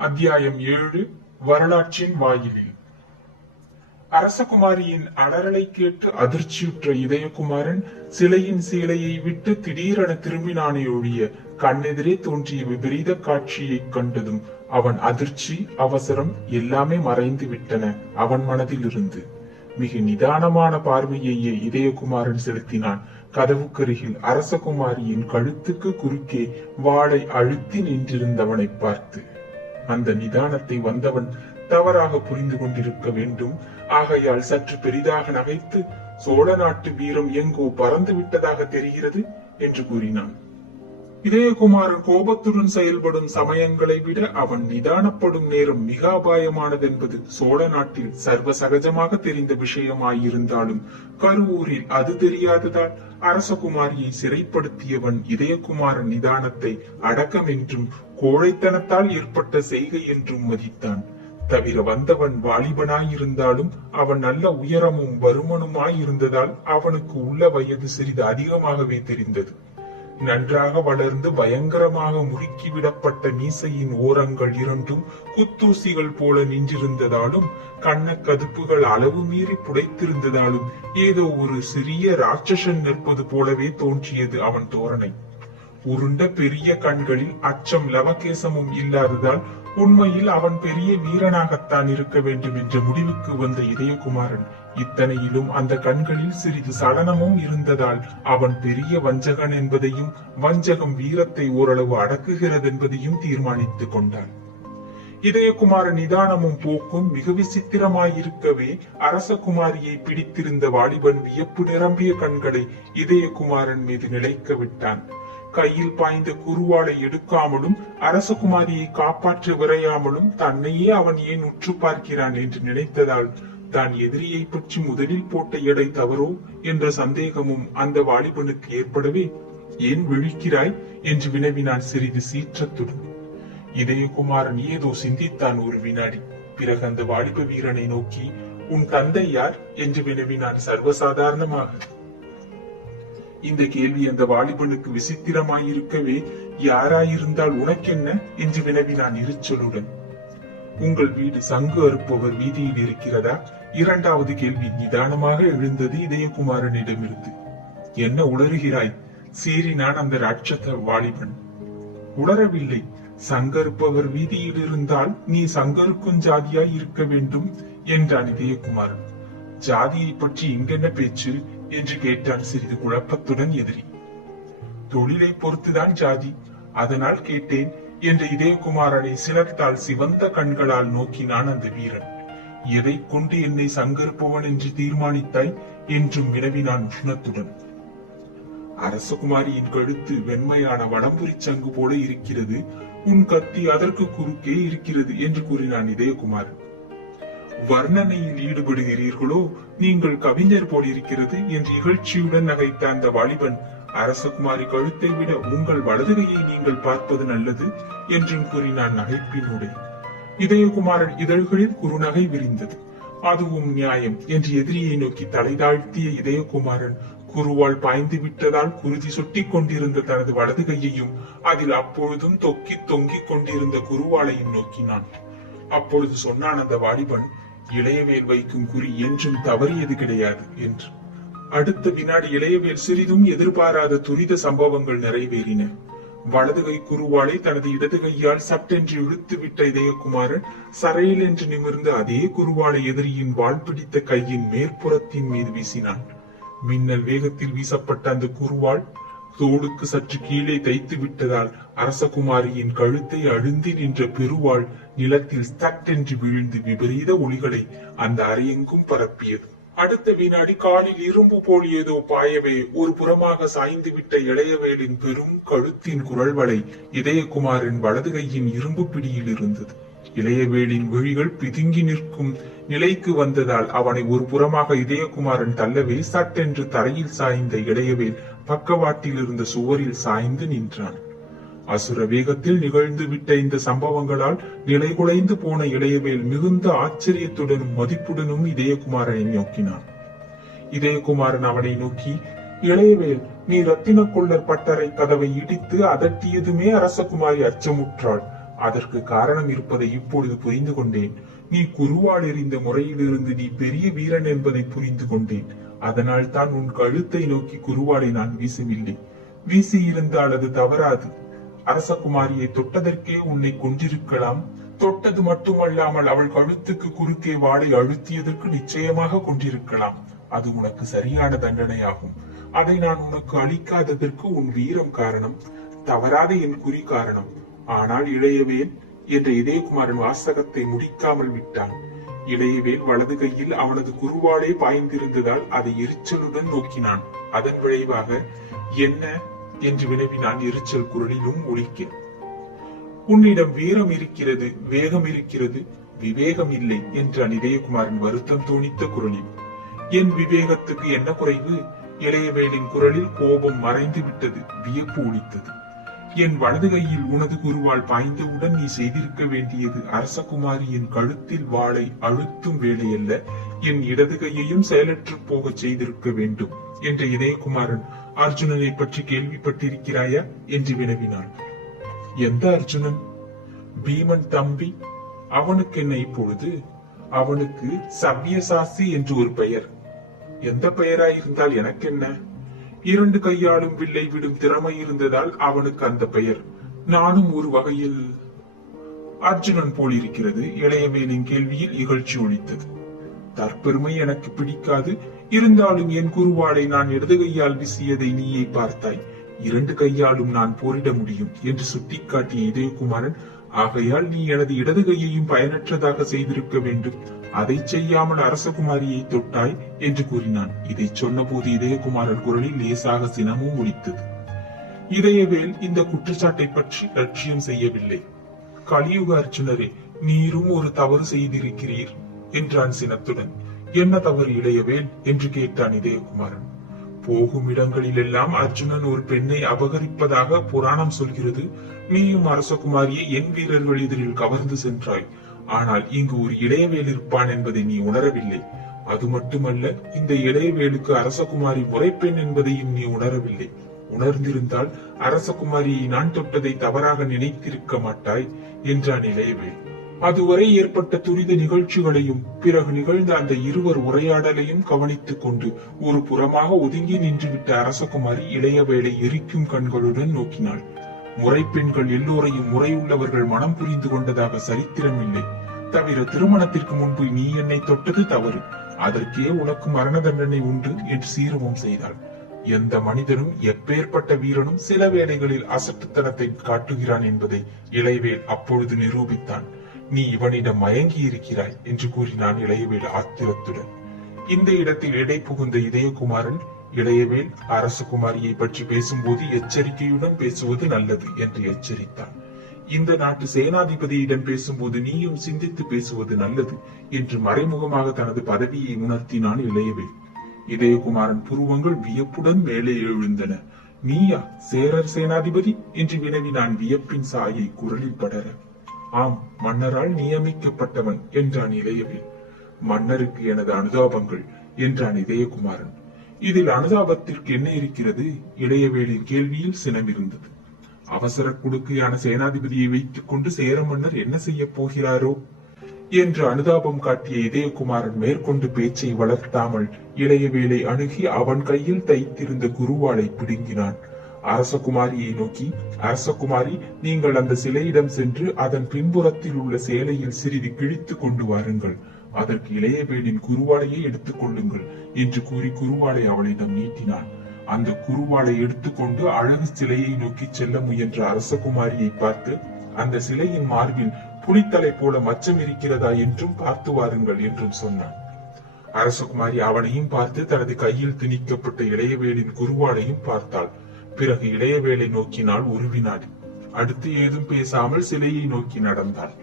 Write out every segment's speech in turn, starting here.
அத்தியாயம் 7. வரலாற்றின் வாயிலில். அரசகுமாரியின் அலறலை கேட்டு அதிர்ச்சியுற்ற இதயகுமாரன் சிலையின் சீலையை விட்டு திடீரென திரும்பினானே ஒழிய கண்ணெதிரே தோன்றிய விபரீத காட்சியை கண்டதும் அவன் அதிர்ச்சி, அவசரம் எல்லாமே மறைந்து விட்டன அவன் மனதில் இருந்து. மிக நிதானமான பார்வையையே இதயகுமாரன் செலுத்தினான். கதவுக்கருகில் அரசகுமாரியின் கழுத்துக்கு குறுக்கே வாளை அழுத்தி நின்றிருந்தவனை பார்த்து. அந்த நிதானத்தை வந்தவன் தவறாக புரிந்து கொண்டிருக்க வேண்டும். ஆகையால் சற்று பெரிதாக நகைத்து, சோழ நாட்டு வீரம் எங்கோ பறந்து விட்டதாக தெரிகிறது என்று கூறினான். இதயகுமாரன் கோபத்துடன் செயல்படும் சமயங்களை விட அவன் நிதானப்படும் நேரம் மிக அபாயமானது என்பது சோழ நாட்டில் சர்வ சகஜமாக தெரிந்த விஷயமாயிருந்தாலும் கருவூரில் அது தெரியாததால் அரசகுமாரியை சிறைப்படுத்தியவன் இதயகுமாரன் நிதானத்தை அடக்கம் என்றும் கோழைத்தனத்தால் ஏற்பட்ட செய்கை என்றும் மதித்தான். தவிர வந்தவன் வாலிபனாயிருந்தாலும் அவன் நல்ல உயரமும் வருமனுமாயிருந்ததால் அவனுக்கு உள்ள வயது சிறிது அதிகமாகவே தெரிந்தது. நன்றாக வளர்ந்து பயங்கரமாக முறுக்கிவிடப்பட்ட மீசையின் ஓரங்கள் இரண்டும் குத்தூசிகள் போல நின்றிருந்ததாலும் கண்ண கதுப்புகள் அளவு மீறி புடைத்திருந்ததாலும் ஏதோ ஒரு சிறிய ராட்சசன் நிற்பது போலவே தோன்றியது அவன் தோரணை. உருண்ட பெரிய கண்களில் அச்சம் லவகேசமும் இல்லாததால் உண்மையில் அவன் பெரிய வீரனாகத்தான் இருக்க வேண்டும் என்ற முடிவுக்கு வந்த இதயகுமாரன் இத்தனையிலும் அந்த கண்களில் சிறிது சலனமும் இருந்ததால் அவன் பெரிய வஞ்சகன் என்பதையும் வஞ்சகம் வீரத்தை ஓரளவு அடக்குகிறது என்பதையும் தீர்மானித்துக் கொண்டான். இதயகுமாரன் நிதானமும் போக்கும் மிக விசித்திரமாயிருக்கவே அரசகுமாரியை பிடித்திருந்த வாலிபன் வியப்பு நிரம்பிய கண்களை இதயகுமாரன் மீது நிலைக்க விட்டான். கையில் பாய்ந்த குருவாளை எடுக்காமலும் அரசகுமாரியை காப்பாற்ற விரையாமலும் தன்னையே அவன் ஏன் உற்று பார்க்கிறான் என்று நினைத்ததால் தான் எதிரியை பற்றி முதலில் போட்ட எடை தவறோ என்ற சந்தேகமும் அந்த வாலிபனுக்கு ஏற்படவே, ஏன் விழிக்கிறாய் என்று வினவினான் சிறிது சீற்றத்துடன். இதயகுமாரன் ஏதோ சிந்தித்தான் ஒரு வினாடி. பிறகு அந்த வாலிப வீரனை நோக்கி, உன் தந்தை யார் என்று வினவினான் சர்வசாதாரணமாக. இந்த கேள்வி அந்த வாலிபனுக்கு விசித்திரமாயிருக்கவே, யாராயிருந்தால் உனக்கென்ன என்று வினவினான் இருச்சொலுடன். உங்கள் வீடு சங்கு அறுப்பவர் வீதியில் இருக்கிறதா? இரண்டாவது கேள்வி நிதானமாக எழுந்தது இதயகுமாரனிடமிருந்து. என்ன உளறுகிறாய்? சீறினான் அந்த ராட்சத வாலிபன். உளரவில்லை. சங்கறுப்பவர் வீதியில் இருந்தால் நீ சங்கருக்கும் ஜாதியாய் இருக்க வேண்டும் என்றான் இதயகுமாரன். ஜாதியை பற்றி இங்கென்ன பேச்சு என்று கேட்டான் சிறிது குழப்பத்துடன் எதிரி. தொழிலை பொறுத்துதான் ஜாதி, அதனால் கேட்டேன் என்ற இதயகுமாரனை சினத்தால் சிவந்த கண்களால் நோக்கினான் அந்த வீரன். எதை கொண்டு என்னை சங்கரிப்பவன் என்று தீர்மானித்தாய் என்றும் வினவினான் உஷ்ணத்துடன். அரசகுமாரியின் கழுத்து வெண்மையான வடம்புரி சங்கு போல இருக்கிறது, உன் கத்தி அதற்கு குறுக்கே இருக்கிறது என்று கூறினான் இதயகுமாரன். வர்ணனையில் ஈடுபடுகிறீர்களோ? நீங்கள் கவிஞர் போலிருக்கிறது என்று இகழ்ச்சியுடன் நகைத்த அந்த வாலிபன், அரசகுமாரி கழுத்தை விட உங்கள் வலதுகையை நீங்கள் பார்ப்பது நல்லது என்றும் கூறினான் நகைப்பினுடைய. இதயகுமாரன் இதழ்களில் குறுநகை விரிந்தது. அதுவும் நியாயம் என்று எதிரியை நோக்கி தலை தாழ்த்திய இதயகுமாரன் குருவால் பாய்ந்து விட்டதால் குருதி சொட்டிக் கொண்டிருந்த தனது வலதுகையையும் அதில் அப்பொழுதும் தொங்கிக் கொண்டிருந்த குருவாளையும் நோக்கினான். அப்பொழுது சொன்னான் அந்த வாலிபன், இளையவேல் வைக்கும் குறி என்றும் தவறியது கிடையாது என்று. அடுத்த வினாடி இளையவேல் சிறிதும் எதிர்பாராத துரித சம்பவங்கள் நிறைவேறின. வலதுகை குருவாளை தனது இடது கையால் சட்டென்று இழுத்து விட்ட இதயகுமாரன் சரையில் என்று நிமிர்ந்து அதே குருவாளை எதிரியின் வாள் பிடித்த கையின் மேற்புறத்தின் மீது வீசினான். மின்னல் வேகத்தில் வீசப்பட்ட அந்த குருவாள் தோளுக்கு சற்று கீழே தைத்து விட்டதால் அரசகுமாரியின் கழுத்தை அழுந்தி நின்ற பெருவாள் நிலத்தில் சட்டென்று விழுந்து விபரீத ஒளிகளை அந்த அறையெங்கும் பரப்பியது. அடுத்த வினாடி காலில் இரும்பு போல் ஏதோ பாயவே ஒரு புறமாக சாய்ந்து விட்ட இளையவேலின் பெரும் கழுத்தின் குரல்வளை இதயகுமாரின் வலது கையின் இரும்பு பிடியில் இருந்தது. இளையவேலின் விழிகள் பிதுங்கி நிற்கும் நிலைக்கு வந்ததால் அவனை ஒரு புறமாக இதயகுமாரன் தள்ளவே சட்டென்று தரையில் சாய்ந்த இளையவேல் பக்கவாட்டில் இருந்த சுவரில் சாய்ந்து நின்றான். அசுர வேகத்தில் நிகழ்ந்து விட்ட இந்த சம்பவங்களால் நிலைகுலைந்து போன இளையவேல் மிகுந்த ஆச்சரியத்துடனும் மதிப்புடனும் இதயகுமாரனை நோக்கினான். இதயகுமாரன் அவனை நோக்கி, இளையவேல், நீ ரத்தின கொள்ளர் பட்டறை கதவை இடித்து அதட்டியதுமே அரசகுமாரி அச்சமுற்றாள். அதற்கு காரணம் இருப்பதை இப்பொழுது புரிந்து கொண்டேன். நீ குருவால் எறிந்த முறையிலிருந்து நீ பெரிய வீரன் என்பதை புரிந்து கொண்டேன். அதனால் தான் உன் கழுத்தை நோக்கி குருவாலை நான் வீசவில்லை. வீசி இருந்தால் அது தவறாது. அரசகுமாரியை தொட்டதற்கே உன்னை கொன்றிருக்கலாம். தொட்டது மட்டுமல்லாமல் அவள் கழுத்துக்கு குறுக்கே வாளை அழுத்தியதற்கு நிச்சயமாக கொன்றிருக்கலாம். அது உனக்கு சரியான தண்டனையாகும். அதை நான் உனக்கு அளிக்காததற்கு உன் வீரம் காரணம், தவறாத என் குறி காரணம். ஆனால் இளையவேல் என்ற இதயகுமாரன் வாசகத்தை முடிக்காமல் விட்டான். இளையவேல் வலது கையில் அவனது குருவாளே பாய்ந்திருந்ததால் அதை எரிச்சலுடன் நோக்கினான். அதன் விளைவாக என்ன என்று வினவினான் எரிச்சல் குரலிலும் ஒலிக்க. உன்னிடம் வீரம் இருக்கிறது, வேகம் இருக்கிறது, விவேகம் இல்லை என்றான் இதயகுமாரன் வருத்தம் தோணித்த குரலில். என் விவேகத்துக்கு என்ன குறைவு? இளையவேலின் குரலில் கோபம் மறைந்து விட்டது, வியப்பு ஒலித்தது. என் வலது கையில் உனது குருவால் பாய்ந்தவுடன் நீ செய்திருக்க வேண்டியது அரசகுமாரியின் கழுத்தில் வாளை அழுத்தும் வேலையல்ல, என் இடது கையையும் செயலற்று போக செய்திருக்க வேண்டும் என்ற இதயகுமாரன் அர்ஜுனனை பற்றி கேள்விப்பட்டிருக்கிறாயா என்று வினவினான். எந்த அர்ஜுனன்? பீமன் தம்பி. அவனுக்கு என்ன இப்பொழுது? அவனுக்கு சவ்யசாசி என்று ஒரு பெயர். எந்த பெயராயிருந்தால் எனக்கென்ன? 2 கையாலும் வில்லை விடும் திறமை இருந்ததால் அவனுக்கு அந்த பெயர். நானும் ஒரு வகையில் அர்ஜுனன் போலிருக்கிறது. இளையவேலின் கேள்வியில் இகழ்ச்சி ஒலித்தது. தற்பெருமை எனக்கு பிடிக்காது. இருந்தாலும் என் குருவாளை நான் இடது கையால் வீசியதை நீயே பார்த்தாய். 2 கையாலும் நான் போரிட முடியும் என்று சுட்டிக்காட்டிய இதயகுமாரன், ஆகையால் நீ எனது இடது கையையும் பயனற்றதாக செய்திருக்க வேண்டும். அதை செய்யாமல் அரசகுமாரியை தொட்டாய் என்று கூறினான். இதை சொன்ன போது இதயகுமாரன் குரலில் லேசாக சினமும் ஒலித்தது. இதயவேல் இந்த குற்றச்சாட்டை பற்றி லட்சியம் செய்யவில்லை. கலியுக அர்ஜுனரே, நீரும் ஒரு தவறு செய்திருக்கிறீர் என்றான் சினத்துடன். என்ன தவறு இளையவேல் என்று கேட்டான் இதயகுமாரன். போகும் இடங்களில் எல்லாம் அர்ஜுனன் ஒரு பெண்ணை அபகரிப்பதாக புராணம் சொல்கிறது. நீயும் அரசகுமாரியை என் வீரர்கள் எதிரில் கவர்ந்து சென்றாய். ஆனால் இங்கு ஒரு இளையவேல் இருப்பான் என்பதை நீ உணரவில்லை. அது மட்டுமல்ல, இந்த இளையவேலுக்கு அரசகுமாரி முறைப்பெண் என்பதையும் நீ உணரவில்லை. உணர்ந்திருந்தால் அரசகுமாரியை நான் தொட்டதை தவறாக நினைத்திருக்க மாட்டாய் என்றான் இளையவேல். அதுவரை ஏற்பட்ட துரித நிகழ்ச்சிகளையும் பிறகு நிகழ்ந்த அந்த இருவர் உரையாடலையும் கவனித்துக் கொண்டு ஒரு புறமாக ஒதுங்கி நின்றுவிட்ட அரசகுமாரி இளையவேலை எரிக்கும் கண்களுடன் நோக்கினாள். முறைப்பெண்கள் எல்லோரையும் முறையுள்ளவர்கள் மனம் புரிந்து கொண்டதாக சரித்திரமில்லை. தவிர திருமணத்திற்கு முன்பு நீ என்னை தொட்டது தவறு. அதற்கே உனக்கு மரண தண்டனை உண்டு என்று சீரமும் செய்தாள். எந்த மனிதனும் எப்பேற்பட்ட வீரனும் சில வேளைகளில் அசட்டுத்தனத்தை காட்டுகிறான் என்பதை இளையவேல் அப்பொழுது நிரூபித்தான். நீ இவனிடம் மயங்கி இருக்கிறாய் என்று கூறினான் இளையவேல் ஆத்திரத்துடன். இந்த இடத்தில் இடை புகுந்த இதயகுமாரன், இளையவேல் அரசகுமாரியை பற்றி பேசும்போது எச்சரிக்கையுடன் பேசுவது நல்லது என்று எச்சரித்தான். இந்த நாட்டு சேனாதிபதியிடம் பேசும்போது நீயும் சிந்தித்து பேசுவது நல்லது என்று மறைமுகமாக தனது பதவியை உணர்த்தினான் இளையவேல். இதயகுமாரன் புருவங்கள் வியப்புடன் மேலே எழுந்தன. நீயா சேரர் சேனாதிபதி என்று வினவினான் வியப்பின் சாயை குரலில் படர. ஆம், மன்னரால் நியமிக்கப்பட்டவன் என்றான் இளையவேல். மன்னருக்கு எனது அனுதாபங்கள் என்றான் இதயகுமாரன். இதில் அனுதாபத்திற்கு என்ன இருக்கிறது? இளையவேலின் கேள்வியில் சினமிருந்தது. அவசர குடுக்கையான சேனாதிபதியை வைத்துக் கொண்டு சேர மன்னர் என்ன செய்ய போகிறாரோ என்று அனுதாபம் காட்டிய இதயகுமாரன் மேற்கொண்டு பேச்சை வளர்த்தாமல் இளையவேலை அணுகி அவன் கையில் தைத்திருந்த குருவாளை பிடுங்கினான். அரசகுமாரியை நோக்கி, அரசகுமாரி, நீங்கள் அந்த சிலையிடம் சென்று அதன் பின்புறத்தில் உள்ள சேலையில் சிறிது கிழித்து கொண்டு வாருங்கள். அதற்கு இளையவேலின் குருவாளையை எடுத்துக் கொள்ளுங்கள் என்று கூறி குருவாளை அவளிடம் நீட்டினான். அந்த குருவாளை எடுத்துக்கொண்டு அழகு சிலையை நோக்கி செல்ல முயன்ற அரசகுமாரியை பார்த்து, அந்த சிலையின் மார்பில் புலித்தலை போல மச்சம் இருக்கிறதா என்றும் பார்த்து வாருங்கள் என்றும் சொன்னான். அரசகுமாரி அவனையும் பார்த்து தனது கையில் திணிக்கப்பட்ட இளையவேலின் குருவாளையும் பார்த்தாள். பிறகு இளையவேலை நோக்கினாள் ஒரு வினாடி. அடுத்து ஏதும் பேசாமல் சிலையை நோக்கி நடந்தாள்.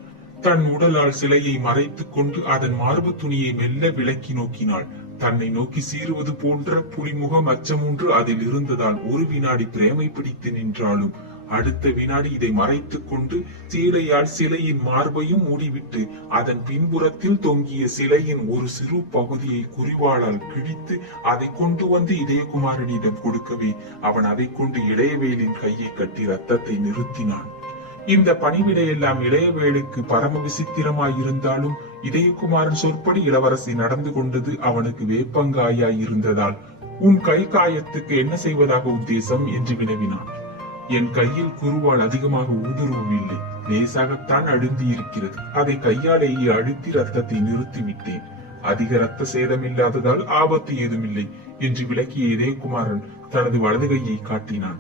தன் உடலால் சிலையை மறைத்துக் கொண்டு அதன் மார்பு துணியை மெல்ல விலக்கி நோக்கினாள். தன்னை நோக்கி சீறுவது போன்ற புலிமுகம் அச்சமொன்று அதில் இருந்ததால் ஒரு வினாடி பிரேமை பிடித்து நின்றாலும் அடுத்த வினாடி இதை மறைத்துக் கொண்டு சீலையால் சிலையின் மார்பையும் மூடிவிட்டு அதன் பின்புறத்தில் தொங்கிய சிலையின் ஒரு சிறு பகுதியை குறிவாளால் கிழித்து அதை கொண்டு வந்து இதயகுமாரனிடம் கொடுக்கவே அவன் அதை கொண்டு இளையவேலின் கையை கட்டி ரத்தத்தை நிறுத்தினான். இந்த பணிவிடையெல்லாம் இளையவேளுக்கு பரம விசித்திரமாயிருந்தாலும் இதயகுமாரன் சொற்படி இளவரசி நடந்து கொண்டது அவனுக்கு வேப்பங்காயாய் இருந்ததால், உன் கை காயத்துக்கு என்ன செய்வதாக உத்தேசம் என்று வினவினான். என் கையில் குருவால் அதிகமாக ஊடுருவவில்லை, லேசாகத்தான் அழுந்தி இருக்கிறது. அதை கையாலேயே அழுத்தி ரத்தத்தை நிறுத்திவிட்டேன். அதிக ரத்த சேதம் இல்லாததால் ஆபத்து ஏதுமில்லை என்று விளக்கிய இதயகுமாரன் தனது வலது கையை காட்டினான்.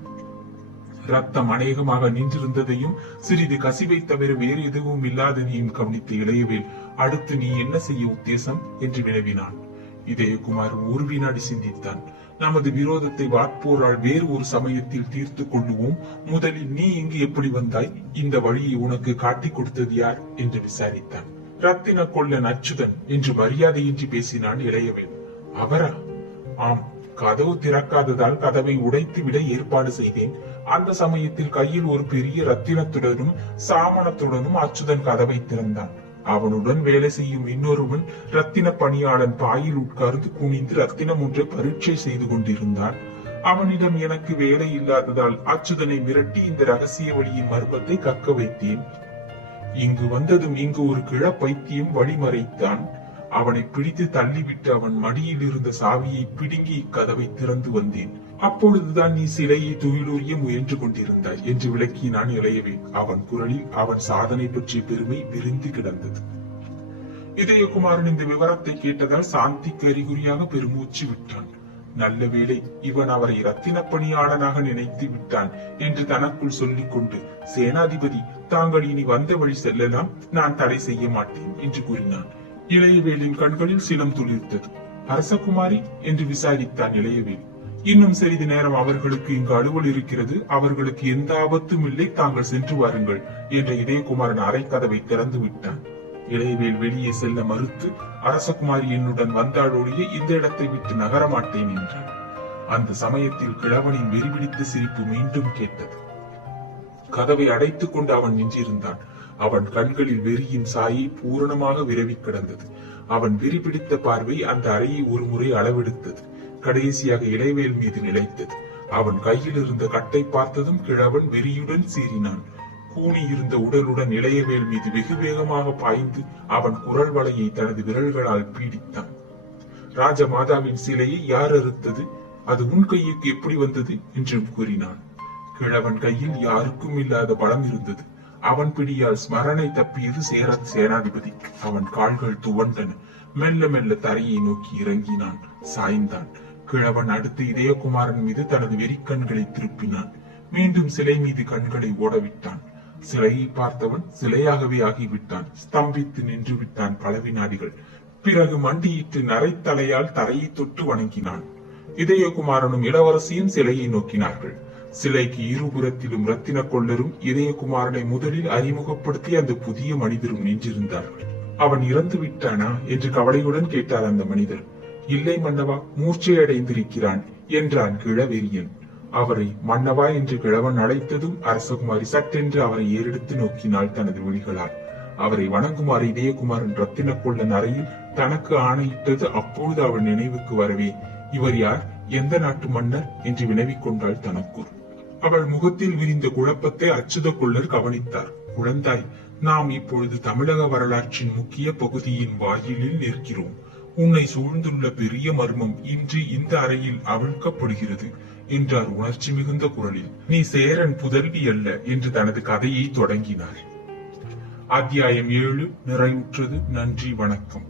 ரத்தம் அநேகமாக நின்றிருந்ததையும் சிறிது கசிவை தவிர வேறு எதுவும் இல்லாததையும் கவனித்த இளையவேல், அடுத்து நீ என்ன செய்ய உத்தேசம் என்று வினவினான். இதயகுமார் ஒரு வினாடி சிந்தித்தான். நமது விரோதத்தை வாட்போரால் வேறு ஒரு சமயத்தில் தீர்த்து கொள்ளுவோம். முதலில் நீ இங்கு எப்படி வந்தாய்? இந்த வழியை உனக்கு காட்டிக் கொடுத்தது யார் என்று விசாரித்தான். ரத்தின கொள்ளன் அச்சுதன் என்று மரியாதையின்றி பேசினான் இளையவேல். அவரா? ஆம், கதவு திறக்காததால் கதவை உடைத்து விட ஏற்பாடு செய்தேன். அந்த சமயத்தில் கையில் ஒரு பெரிய ரத்தினத்துடனும் சாமணத்துடனும் அச்சுதன் கதவை திறந்தான். அவனுடன் வேலை செய்யும் இன்னொருவன் ரத்தின பணியாளன் பாயில் உட்கார்ந்து குனிந்து ரத்தினம் ஒன்றை பரீட்சை செய்து கொண்டிருந்தான். அவனிடம் எனக்கு வேலை இல்லாததால் அச்சுதனை மிரட்டி இந்த ரகசிய வழியின் மர்மத்தை கக்க வைத்தேன். இங்கு வந்ததும் இங்கு ஒரு கிழப்பைத்தியம் வழிமறைத்தான். அவனை பிடித்து தள்ளிவிட்டு அவன் மடியில் இருந்த சாவியை பிடுங்கி கதவை திறந்து வந்தேன். அப்பொழுதுதான் நீ சிலையை துயிலூரிய முயன்று கொண்டிருந்தாய் என்று விளக்கினான் இளையவேல். அவன் குரலில் அவன் சாதனை பற்றிய பெருமை விரிந்து கிடந்தது. இதயகுமாரன் இந்த விவரத்தை கேட்டதால் சாந்திக்கு அறிகுறியாக பெருமூச்சு விட்டான். நல்ல வேளை, இவன் அவரை ரத்தின பணியாளனாக நினைத்து விட்டான் என்று தனக்குள் சொல்லிக் கொண்டு, சேனாதிபதி, தாங்கள் இனி வந்த வழி செல்லலாம், நான் தடை செய்ய மாட்டேன் என்று கூறினான். இளையவேலின் கண்களில் சினம் துளிர்த்தது. அரசகுமாரி என்று விசாரித்தான் இளையவேல். இன்னும் சிறிது நேரம் அவர்களுக்கு இங்கு அலுவல் இருக்கிறது, அவர்களுக்கு எந்த ஆபத்தும் இல்லை, தாங்கள் சென்று வாருங்கள் என்ற இதயகுமாரன் அறை கதவை திறந்து விட்டான். இளையவேல் வெளியே செல்ல மறுத்து, அரசகுமாரி என்னுடன் வந்தாளொழிய இந்த இடத்தை விட்டு நகரமாட்டேன் என்றான். அந்த சமயத்தில் கிழவனின் வெறிபிடித்த சிரிப்பு மீண்டும் கேட்டது. கதவை அடைத்துக் கொண்டு அவன் நின்றிருந்தான். அவன் கண்களில் வெறியின் சாயை பூரணமாக விரவி கிடந்தது. அவன் வெறி பிடித்த பார்வை அந்த அறையை ஒரு முறை அளவெடுத்தது. கடைசியாக இளையவேல் மீது நிலைத்தது. அவன் கையில் இருந்த கட்டை பார்த்ததும் கிழவன் வெறியுடன் சீறினான். கூனி இருந்த உடலுடன் இளையவேல் மீது வெகு வேகமாக பாய்ந்து அவன் குரல் வளையை தனது விரல்களால் பீடித்தான். ராஜமாதாவின் சிலையை யார் அறுத்தது? அது உன் கையுக்கு எப்படி வந்தது என்று கூறினான். கிழவன் கையில் யாருக்கும் இல்லாத பலம் இருந்தது. அவன் பிடியால் ஸ்மரணை தப்பியது சேனாதிபதி. அவன் கால்கள் துவண்டன. மெல்ல மெல்ல தரையை நோக்கி இறங்கினான், சாய்ந்தான். கிழவன் அடுத்து இதயகுமாரன் மீது தனது வெறிக்கண்களை திருப்பினான். மீண்டும் சிலை மீது கண்களை ஓடவிட்டான். சிலையை பார்த்தவன் சிலையாகவே ஆகிவிட்டான். ஸ்தம்பித்து நின்று விட்டான் பல வினாடிகள். பிறகு மண்டியிட்டு நரைத்தலையால் தரையை தொட்டு வணங்கினான். இதயகுமாரனும் இளவரசியும் சிலையை நோக்கினார்கள். சிலைக்கு இருபுறத்திலும் ரத்தின கொள்ளரும் இதயகுமாரனை முதலில் அறிமுகப்படுத்தி அந்த புதிய மனிதரும் நின்றிருந்தார்கள். அவன் இறந்து விட்டானா என்று கவலையுடன் கேட்டார் அந்த மனிதர். இல்லை மன்னவா, மூர்ச்சை அடைந்திருக்கிறான் என்றான் கிழவெறியன். அவரை மன்னவா என்று கிழவன் அழைத்ததும் அரசகுமாரி சட்டென்று அவரை ஏறெடுத்து நோக்கினாள் தனது விழிகளால். அவரை வணங்குமாறு இதயகுமாரன் ரத்தின கொள்ளன் அறையில் தனக்கு ஆணையிட்டது அப்பொழுது அவள் நினைவுக்கு வரவே, இவர் யார், எந்த நாட்டு மன்னர் என்று வினவிக் கொண்டாள் தனக்குள். அவள் முகத்தில் விரிந்த குழப்பத்தை அச்சுத கொள்ளர் கவனித்தார். குழந்தாய், நாம் இப்பொழுது தமிழக வரலாற்றின் முக்கிய பகுதியின் வாயிலில் நிற்கிறோம். உன்னை சூழ்ந்துள்ள பெரிய மர்மம் இன்று இந்த அறையில் அவிழ்க்கப்படுகிறது என்றார் உணர்ச்சி மிகுந்த குரலில். நீ சேரன் புதல்வி அல்ல என்று தனது கதையை தொடங்கினார். அத்தியாயம் 7 நிறைவுற்றது. நன்றி, வணக்கம்.